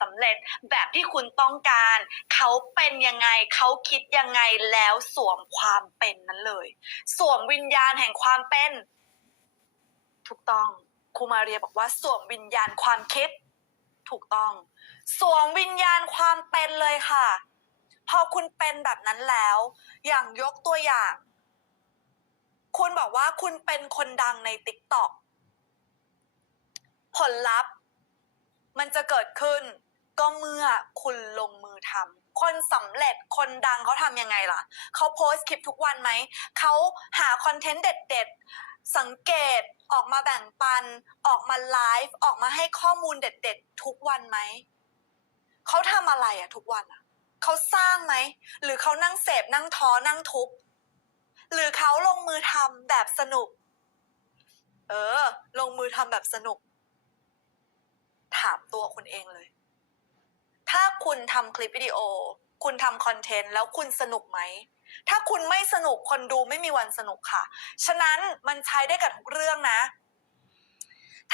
สำเร็จแบบที่คุณต้องการ เขาเป็นยังไงเขาคิดยังไงแล้วสวมความเป็นนั้นเลย สวมวิญญาณแห่งความเป็น ถูกต้องครูมาเรียบอกว่าสวมวิญญาณความคิด ถูกต้อง สวมวิญญาณความเป็นเลยค่ะ พอคุณเป็นแบบนั้นแล้ว อย่างยกตัวอย่าง คุณบอกว่าคุณเป็นคนดังในติ๊กต็อกผลลัพธ์มันจะเกิดขึ้น ก็เมื่อคุณลงมือทำคนสำเร็จคนดังเขาทำยังไงล่ะ เขาโพสต์คลิปทุกวันไหม เขาหาคอนเทนต์เด็ดๆ สังเกตออกมาแบ่งปัน ออกมาไลฟ์ออกมาให้ข้อมูลเด็ดๆ ทุกวันไหม เขาทำอะไรอะทุกวันอะเขาสร้างไหม หรือเขานั่งเสพนั่งท้อนั่งทุกข์หรือเขาลงมือทำแบบสนุก เออ ลงมือทำแบบสนุก ถามตัวคุณเองเลย ถ้าคุณทำคลิปวิดีโอ คุณทำคอนเทนต์แล้วคุณสนุกไหม ถ้าคุณไม่สนุกคนดูไม่มีวันสนุกค่ะ ฉะนั้นมันใช้ได้กับทุกเรื่องนะ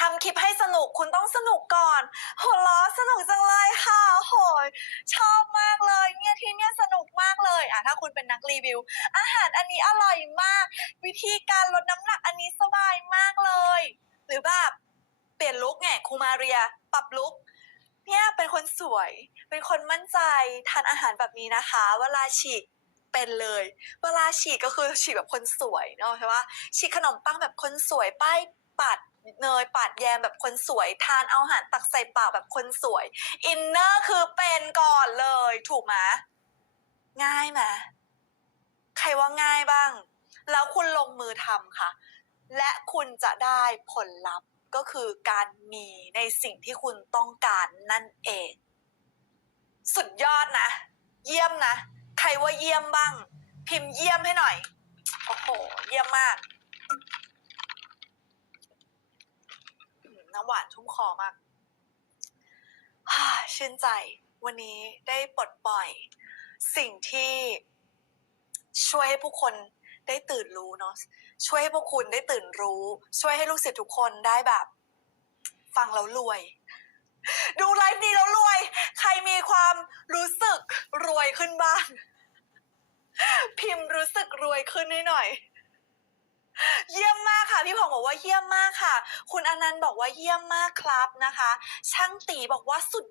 ทำคลิปให้สนุกคุณต้องสนุกก่อน โหล้อสนุกจังเลยค่ะ โหยชอบมากเลย เนี่ยที่เนี่ยสนุกมากเลยอะถ้าคุณเป็นนักรีวิว อาหารอันนี้อร่อยมาก วิธีการลดน้ำหนักอันนี้สบายมากเลย หรือแบบเปลี่ยนลุคไงครูมาเรีย ปรับลุค เนี่ยเป็นคนสวย เป็นคนมั่นใจทานอาหารแบบนี้นะคะ เวลาฉีกเป็นเลย เวลาฉีกก็คือฉีกแบบคนสวยเนาะใช่ปะฉีกขนมปังแบบคนสวยป้ายปัดเนยปาดแยมแบบคนสวย ทานเอาอาหารตักใส่ปากแบบคนสวย อินเนอร์คือเป็นก่อนเลย ถูกไหมง่ายไหมใครว่าง่ายบ้าง แล้วคุณลงมือทำค่ะ และคุณจะได้ผลลัพธ์ ก็คือการมีในสิ่งที่คุณต้องการนั่นเอง สุดยอดนะ เยี่ยมนะ ใครว่าเยี่ยมบ้าง พิมพ์เยี่ยมให้หน่อย โอ้โห เยี่ยมมากน้ำหวานชุ่มคอมากชื่นใจ วันนี้ได้ปลดปล่อย สิ่งที่ช่วยให้ผู้คน ได้ตื่นรู้เนาะช่วยให้พวกคุณได้ตื่นรู้ ช่วยให้ลูกศิษย์ทุกคนได้แบบ ฟังแล้วรวย ดูไลฟ์นี้แล้วรวย ใครมีความรู้สึกรวยขึ้นบ้างพิมพ์รู้สึกรวยขึ้นให้หน่อย เยี่ยมมากค่ะ พี่ผ่องบอกว่าเยี่ยมมากค่ะ คุณอนันต์บอกว่าเยี่ยมมากครับนะคะ ช่างตีบอกว่าสุด